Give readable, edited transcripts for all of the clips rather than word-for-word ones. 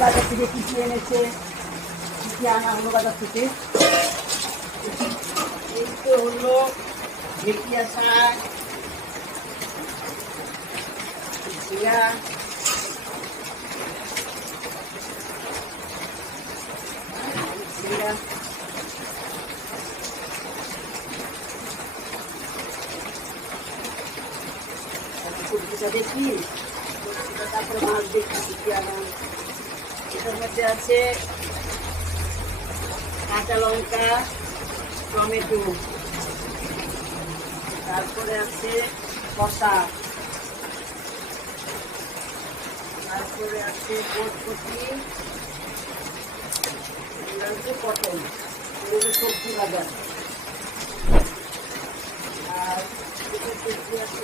বাজার থেকে কি কি এনেছে, কি কি আনা হলো বাজার থেকে। এই তো হলো ঢেকিয়া শাক, জিরা, জিরা, সবজিটা দেখি, তারপরে মাছ দেখি কি কি আনা। এটার মধ্যে আছে কাঁচা লঙ্কা, টমেটো, তারপরে আছে শসা, তারপরে আছে বরবটি, এগুলো হচ্ছে পটল, এগুলো সবজি বাজার। আর এটা সবজি আছে,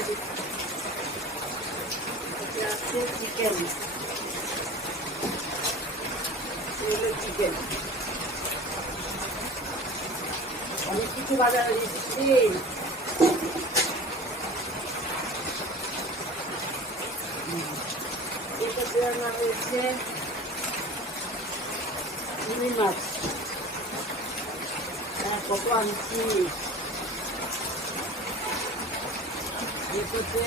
এটা আছে চিকেন, এগুলো চিকেন। অনেক কিছু বাজারে দিচ্ছি। এটাতে রান্না হয়েছে চিংড়ি মাছ। হ্যাঁ, কত আনছি। এটাতে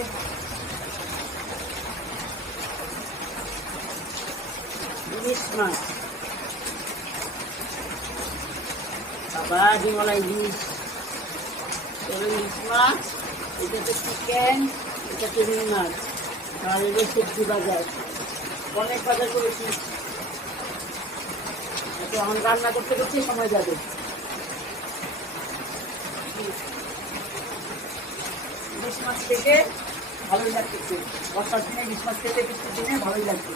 ইলিশ মাছ, বাবা ডিমলা ইলিশ, ইলিশ মাছ, এটাতে চিকেন, এটাতে রুই মাছ। আর এগুলো সবজি বাজার, অনেক বাজার করেছি। এখন রান্না করতে করতে সময় যাবে। ইলিশ মাছ থেকে ভালোই লাগতেছে, বর্ষার দিনে ইলিশ মাছ খেতে কিছু দিনে ভালোই লাগছে।